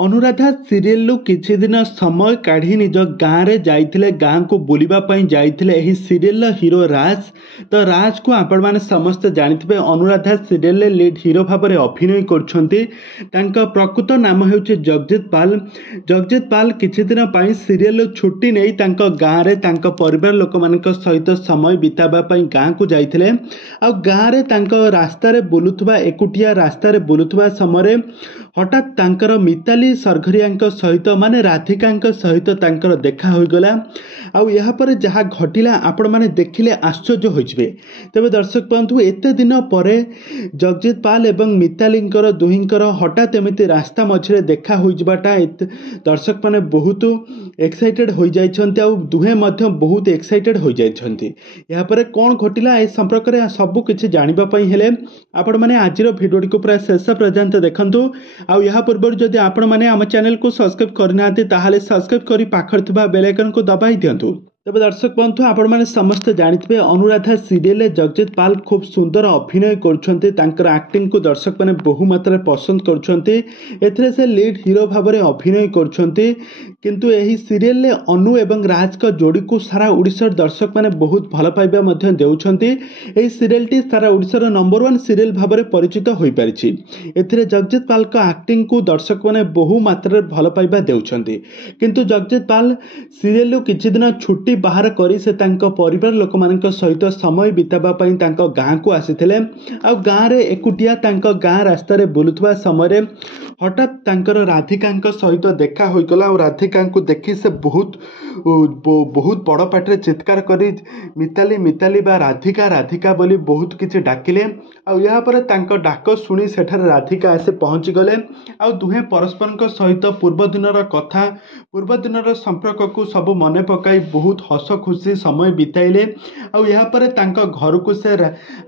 ଅନୁରାଧା ସିରିଏଲରୁ କିଛି ଦିନ ସମୟ କାଢ଼ି ନିଜ ଗାଁରେ ଯାଇଥିଲେ, ଗାଁକୁ ବୁଲିବା ପାଇଁ ଯାଇଥିଲେ ଏହି ସିରିଏଲର ହିରୋ ରାଜ। ତ ରାଜକୁ ଆପଣମାନେ ସମସ୍ତେ ଜାଣିଥିବେ, ଅନୁରାଧା ସିରିଏଲରେ ଲିଡ୍ ହିରୋ ଭାବରେ ଅଭିନୟ କରୁଛନ୍ତି। ତାଙ୍କ ପ୍ରକୃତ ନାମ ହେଉଛି ଜଗଜିତ ପାଲ। ଜଗଜିତ ପାଲ କିଛି ଦିନ ପାଇଁ ସିରିଏଲରୁ ଛୁଟି ନେଇ ତାଙ୍କ ଗାଁରେ ତାଙ୍କ ପରିବାର ଲୋକମାନଙ୍କ ସହିତ ସମୟ ବିତାଇବା ପାଇଁ ଗାଁକୁ ଯାଇଥିଲେ। ଆଉ ଗାଁରେ ତାଙ୍କ ରାସ୍ତାରେ ବୁଲୁଥିବା ଏକୁଟିଆ ରାସ୍ତାରେ ବୁଲୁଥିବା ସମୟରେ ହଠାତ୍ ତାଙ୍କର ମିତାଲି ସରଘରିଆଙ୍କ ସହିତ ମାନେ ରାଧିକାଙ୍କ ସହିତ ତାଙ୍କର ଦେଖା ହୋଇଗଲା। ଆଉ ଏହାପରେ ଯାହା ଘଟିଲା ଆପଣମାନେ ଦେଖିଲେ ଆଶ୍ଚର୍ଯ୍ୟ ହୋଇଯିବେ। ତେବେ ଦର୍ଶକ ବନ୍ଧୁ, ଏତେ ଦିନ ପରେ ଜଗଜିତ ପାଲ ଏବଂ ମିତାଲିଙ୍କର ଦୁହିଁଙ୍କର ହଠାତ୍ ଏମିତି ରାସ୍ତା ମଝିରେ ଦେଖା ହୋଇଯିବାଟା ଦର୍ଶକମାନେ ବହୁତ ଏକ୍ସାଇଟେଡ୍ ହୋଇଯାଇଛନ୍ତି। ଆଉ ଦୁହେଁ ମଧ୍ୟ ବହୁତ ଏକ୍ସାଇଟେଡ୍ ହୋଇଯାଇଛନ୍ତି। ଏହାପରେ କ'ଣ ଘଟିଲା ଏ ସମ୍ପର୍କରେ ସବୁ କିଛି ଜାଣିବା ପାଇଁ ହେଲେ ଆପଣମାନେ ଆଜିର ଭିଡ଼ିଓଟିକୁ ପୁରା ଶେଷ ପର୍ଯ୍ୟନ୍ତ ଦେଖନ୍ତୁ। ଆଉ ଏହା ପୂର୍ବରୁ ଯଦି ଆପଣମାନେ ଆମ ଚ୍ୟାନେଲକୁ ସବସ୍କ୍ରାଇବ୍ କରିନାହାନ୍ତି ତାହେଲେ ସବସ୍କ୍ରାଇବ୍ କରି ପାଖରେ ଥିବା ବେଲ୍ ଆଇକନକୁ ଦବାଇ ଦିଅନ୍ତୁ। ତେବେ ଦର୍ଶକ ବନ୍ଧୁ, ଆପଣମାନେ ସମସ୍ତେ ଜାଣିଥିବେ ଅନୁରାଧା ସିରିଏଲରେ ଜଗଜିତ ପାଲ ଖୁବ୍ ସୁନ୍ଦର ଅଭିନୟ କରୁଛନ୍ତି। ତାଙ୍କର ଆକ୍ଟିଂକୁ ଦର୍ଶକମାନେ ବହୁ ମାତ୍ରାରେ ପସନ୍ଦ କରୁଛନ୍ତି। ଏଥିରେ ସେ ଲିଡ୍ ହିରୋ ଭାବରେ ଅଭିନୟ କରୁଛନ୍ତି। କିନ୍ତୁ ଏହି ସିରିଏଲରେ ଅନୁ ଏବଂ ରାଜଙ୍କ ଯୋଡ଼ିକୁ ସାରା ଓଡ଼ିଶାର ଦର୍ଶକମାନେ ବହୁତ ଭଲ ପାଇବା ମଧ୍ୟ ଦେଉଛନ୍ତି। ଏହି ସିରିଏଲଟି ସାରା ଓଡ଼ିଶାର ନମ୍ବର 1 ସିରିଏଲ ଭାବରେ ପରିଚିତ ହୋଇପାରିଛି। ଏଥିରେ ଜଗଜିତ ପାଲଙ୍କ ଆକ୍ଟିଂକୁ ଦର୍ଶକମାନେ ବହୁ ମାତ୍ରାରେ ଭଲ ପାଇବା ଦେଉଛନ୍ତି। କିନ୍ତୁ ଜଗଜିତ ପାଲ ସିରିଏଲରୁ କିଛି ଦିନ ଛୁଟି ବାହାର କରି ସେ ତାଙ୍କ ପରିବାର ଲୋକମାନଙ୍କ ସହିତ ସମୟ ବିତାଇବା ପାଇଁ ତାଙ୍କ ଗାଁକୁ ଆସିଥିଲେ। ଆଉ ଗାଁରେ ଏକୁଟିଆ ତାଙ୍କ ଗାଁ ରାସ୍ତାରେ ବୁଲୁଥିବା ସମୟରେ ହଠାତ୍ ତାଙ୍କର ରାଧିକାଙ୍କ ସହିତ ଦେଖା ହୋଇଗଲା। ଆଉ ରାଧିକାଙ୍କୁ ଦେଖି ସେ ବହୁତ ବଡ଼ ପାଟିରେ ଚିତ୍କାର କରି ମିତାଲି ମିତାଲି ବା ରାଧିକା ରାଧିକା ବୋଲି ବହୁତ କିଛି ଡାକିଲେ। ଆଉ ଏହାପରେ ତାଙ୍କ ଡାକ ଶୁଣି ସେଠାରେ ରାଧିକା ଆସି ପହଞ୍ଚିଗଲେ। ଆଉ ଦୁହେଁ ପରସ୍ପରଙ୍କ ସହିତ ପୂର୍ବଦିନର କଥା, ପୂର୍ବଦିନର ସମ୍ପର୍କକୁ ସବୁ ମନେ ପକାଇ ବହୁତ ହସ ଖୁସି ସମୟ ବିତାଇଲେ। ଆଉ ଏହାପରେ ତାଙ୍କ ଘରକୁ ସେ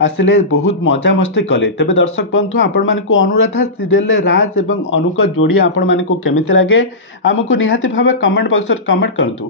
ଆସିଲେ, ବହୁତ ମଜାମସ୍ତି କଲେ। ତେବେ ଦର୍ଶକ ବନ୍ଧୁ, ଆପଣମାନଙ୍କୁ ଅନୁରାଧା ସିରିଏଲରେ ରାଜ ଏବଂ ଅନୁଙ୍କ ଯୋଡ଼ି ଆପଣମାନଙ୍କୁ କେମିତି ଲାଗେ ଆମକୁ ନିହାତି ଭାବେ କମେଣ୍ଟ ବକ୍ସରେ କମେଣ୍ଟ କରନ୍ତୁ।